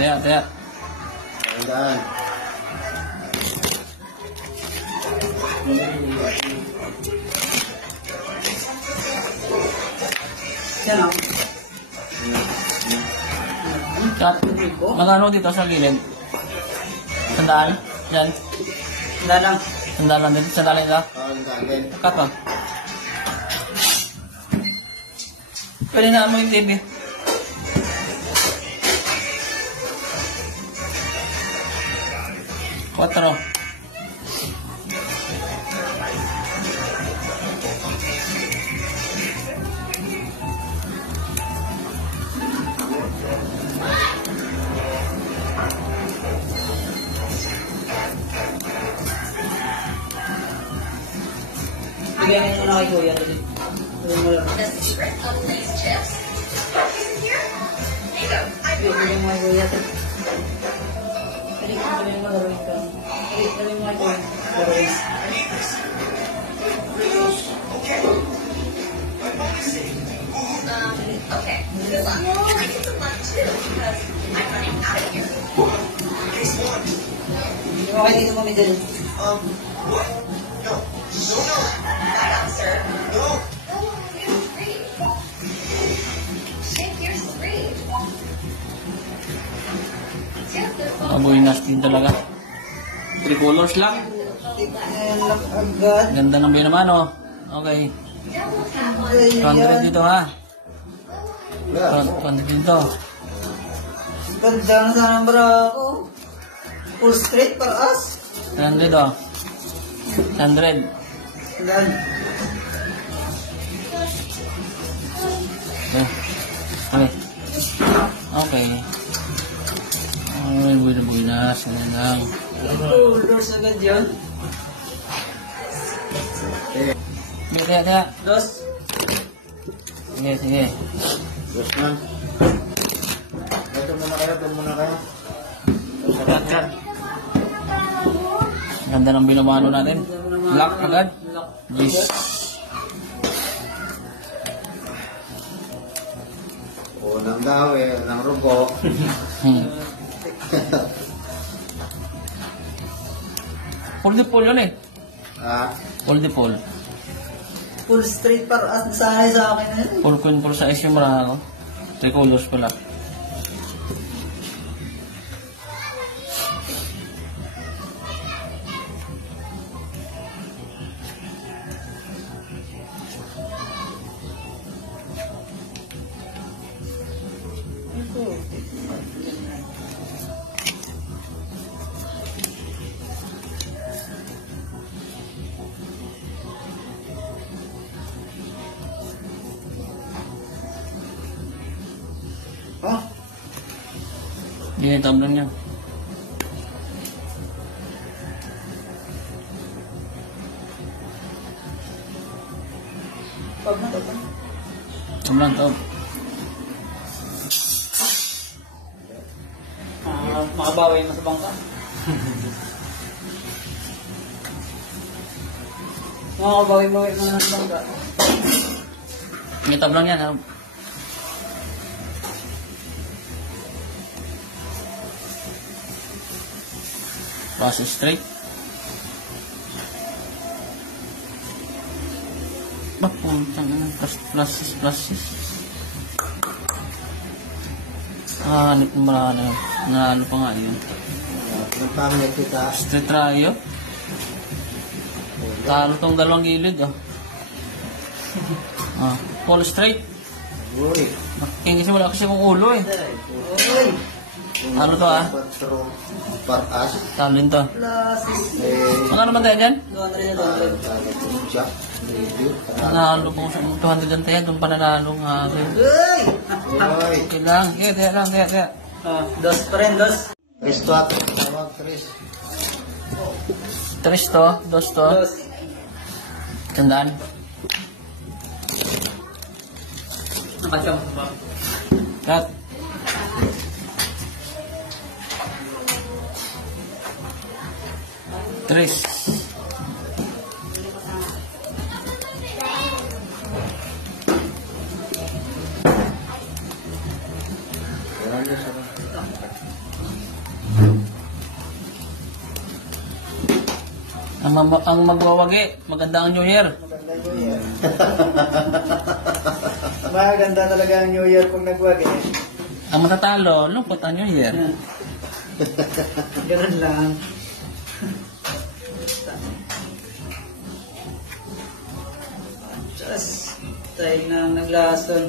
Taya, taya. Tandaan. Yan o. Kat, magano dito sa gilid? Sandaan? Yan. Dalang. Sandaan lang din. Sandaan lang ito. Tandaan. Kat o. Pwede na mo yung TV. Quattro. Bigyan mo muna kay Kuya. The secret of these chips is in here. Here you go. Bigyan mo kay Kuya. Bigyan mo laruin ka. Bigyan mo kay Kuya. Laruin. Okay. Good luck. I need some lunch too because I'm running out of here. Okay, dito mo medyo. What? No. No. Back up, sir. No. No, here's three. Shake, here's three. Yeah, there's one. Aboy nasty talaga. 3 colors lang. Agad. Ganda ng view naman oh. Okay. Double tap one. 200 dito ha. 200 dito. Ganda na sana ang bra ako. Full straight para us. 100 oh. 100. Agad. Okay. Okay. Ay, buhay na. Sana lang. Shoulders agad yun. Sige, taya, taya. Dos. Sige, sige. Dos man. Ito muna kayo. Ito muna kayo. Cut, cut. Ganda ng binumano natin. Lock agad. Yes. Unang daw eh. Unang rugo. Pull the pull yun eh. Ah. Pull the pull. Full straight para us. Nasanay sa akin na yun. Pull queen, pull sa ice yung mara ako. 3 colors pala. Oh. Yan yung tumbler niya. Pag na to. Tumbler to. Makabawi mo sa bangka. Makabawi mo sa bangka. Yung tumbler niya. Process straight. Puntang plus. Hanip mo marami. Nanalo pa nga yun. Ang pangit kita. Straight tayo. Talo tong dalawang gilid oh. Pull straight. Uy. Kingisi wala kasi kong ulo eh. Uy. Ano to ah? Quattro. Paras. Talo din to. Plus. Ano naman tayo dyan? 200 na 200. Jack. Review. Nanalo po sa 200 dyan tayo. Doon pa nanalo nga. Uy. Uy. Okay lang. Kaya lang. Dos pa rin, dos. Restart. Tawag, Chris. 3 to. 2 to. Dos. Tandaan. Nakacham ba? Cut. Tres. Ang magwawagi, magandang New Year. Maganda New Year. Maganda talaga ang New Year kung nagwag eh. Ang matatalo, lungkot ang New Year. Ganun lang. Just tayo na naglason.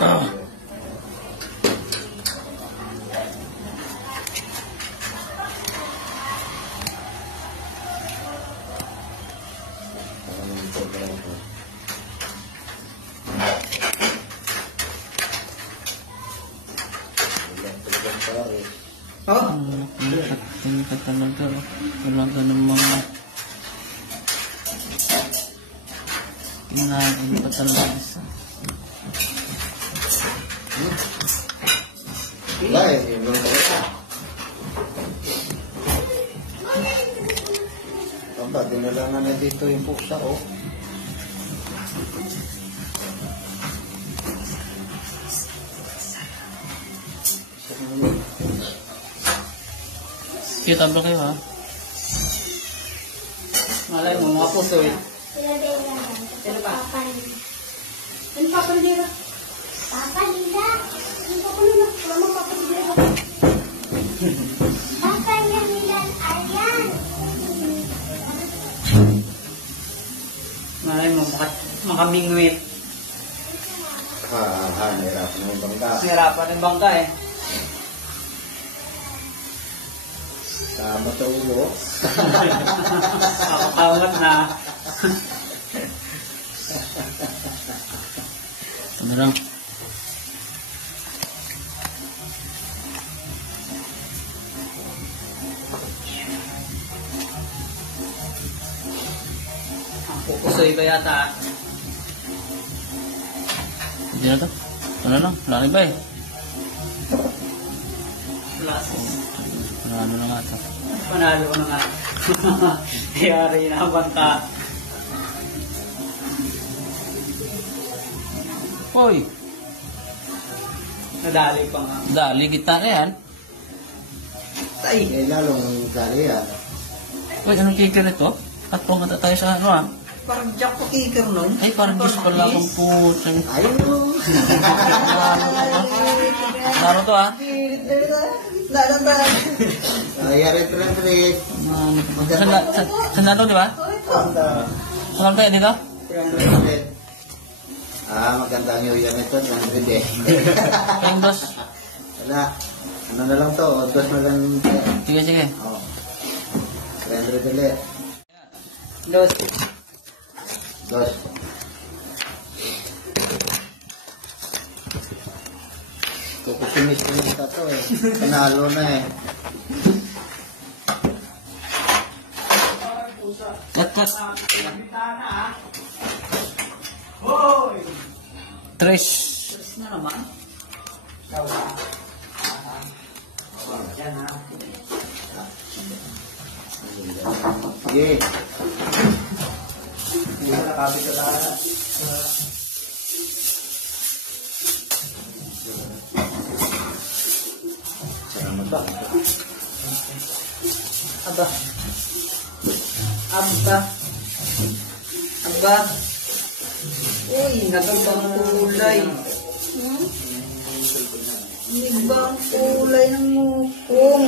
Oh, Hindi ka talaga. Wala ka ng mga... Hindi ka talaga isa. Wala eh, yung talaga. Aba, dinala na dito yung pusa, oh. Kita bro kayo ha? malay mo, mga puso eh. Ano pa? Ano pa pa dito? Papa, Linda. Ano pa pa nila? Mama, Papa, dito. Papa, Linda. Ayan. Malay mo, makabingwit. Nahirap na yung bangka. Hirapan ng bangka eh. Tama sa ulo. Nakakawangat na. Ano lang? Ang pupusoy ba yata? Hindi na to. Ano lang? Wala na iba eh. Glasses. Ano na nga to. Panalo na nga. Yari na ang bangka. Hoy! Nadali pa nga. Dali, gitna na yan. Tay! Eh, lalong gali yan. Uy, anong kicker ito? At pumunta tayo sa ano ah? Parang jackpot kicker nun. Ay, parang Diyos pala akong putang. Ayun! Laro to ah? Dadan. Yari trend. Sandalo, di ba? Sandalo tayo dito? Maganda ang New Year nito, 100 eh. Ayun, boss. Wala. Ano na lang to, dos na lang. Sige, sige. Oh. 300 ulit. Dos. Dos. Kukupinis ko nito to eh. Panalo na eh. Cut. Tres. Tres na naman. Sige. Hindi na nakabit sa taas. Salamat ba? Aba. Uy, nagibang kulay. Nagibang kulay ng mukong.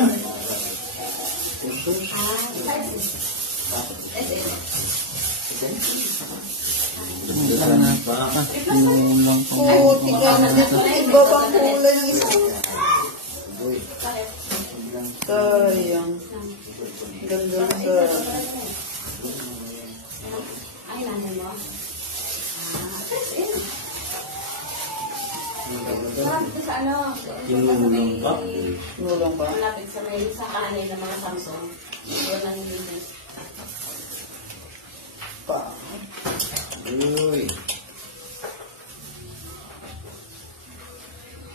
Puti ka na dito. Iba bang kulay ng isa? Sayang. Ganda sa... Ay, nanay mo. Malapit sa ano? Tinulong pa? Nulong pa. Malapit sa may sa kanan ng mga Samsung. Doon ang nililis. Pa. Uy.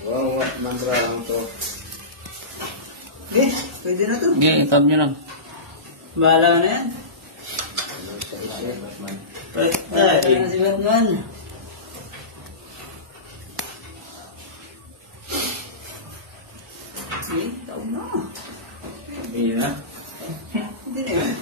Wow, what mantra lang to. Eh, pwede na to. Sige, itab nyo lang. Bahala na yan. Ano sa isip? Pwede na si Batman. Eh, taon na. Iya na. Hindi na yun.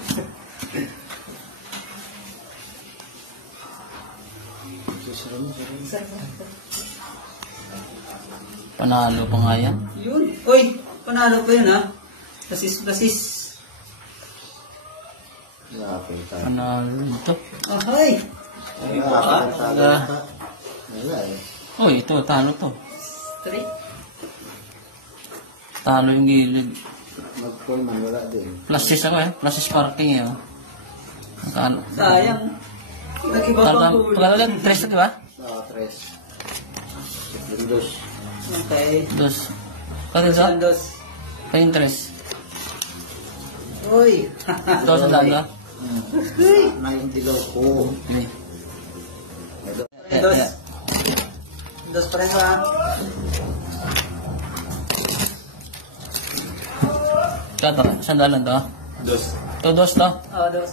Panalo pa nga yan. Yun. Uy, panalo pa yun ha. Basis. Lapin tayo. Panalo ito. Ahay. Lapin tayo. Wala eh. Uy, ito, talo to. 3. Talo yung gilid. Mag-call man, wala din. Plus 6 ako eh. Plus 6 parking eh. Oh. Talo. Sayang. Nag-iba Talo pang ka. huli. Pagkalo lang, 3 na diba? Ah, 3. Windows. Okay. 2. Kaya sa? Sandos. Kaya yung 3. Uy. Ito sa dalo. Nain diloko. Okay. Dos. Dos pareho ha. Ito, sandalan to. Dos. Ito, 2 to. Oh, dos.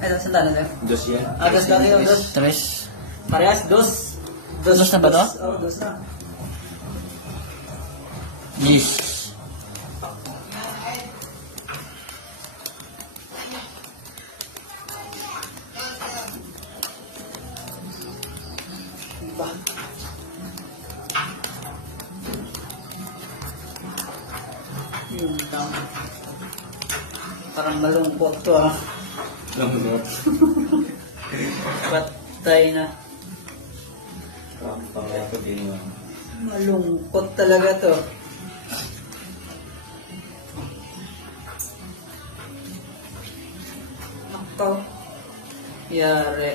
Ay, sandalan na. Dos yan. Ah, dos lang yun, dos. 3. Parehas, dos. Dos na ba to? Oh, dos na. Yes. Iba. Yun lang. Parang malungkot to ha. Lamunot. Patay na. Pangay ko din yun. Malungkot talaga to. Ako. Yari.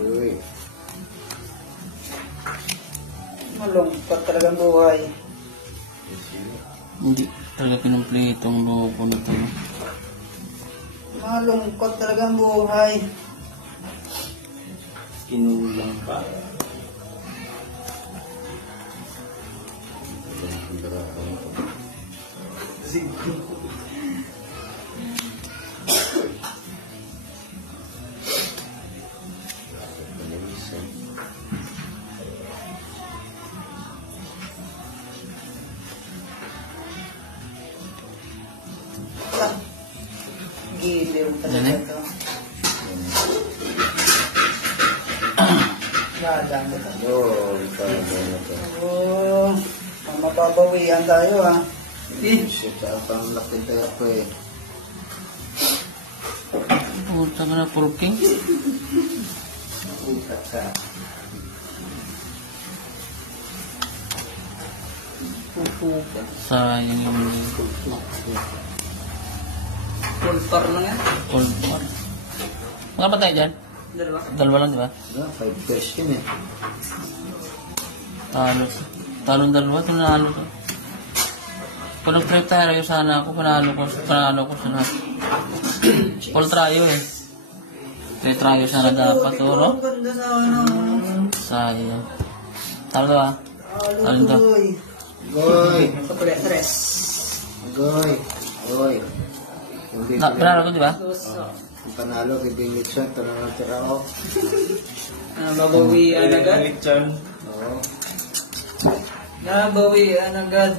Uy. Malungkot talagang buhay. Hindi talaga kinumpleto ang loko nito. Malungkot talagang buhay. Kinulang pa. Ah, giliw talaga Yan eh. to. Galang ito. Oh, parang na to. Oh, mababawian tayo ha. Shit, parang laki tayo ko eh. Puta ka na, pulking. Utak ka. Sayang yung Full par lang yan. cold war. Mga ba tayo dyan? Dalawa. Dalawa lang, di ba? 5 question eh. Talo. Talong dalawa, tinalo to. Kung nag-trip tayo sana ako, panalo ko sana. Full tryo eh. Tryo sana dapat, Ikaw oro. ang ganda sa ano. Sayang. Talo to ah. Talo to. Tuloy. Goy! Kapulay, tres. Goy! Goy! Hindi Panalo ko, di ba? Dos. Ang panalo, kibing litson, tanong ng tira ko. Nabawian agad. Oo. Nabawian agad.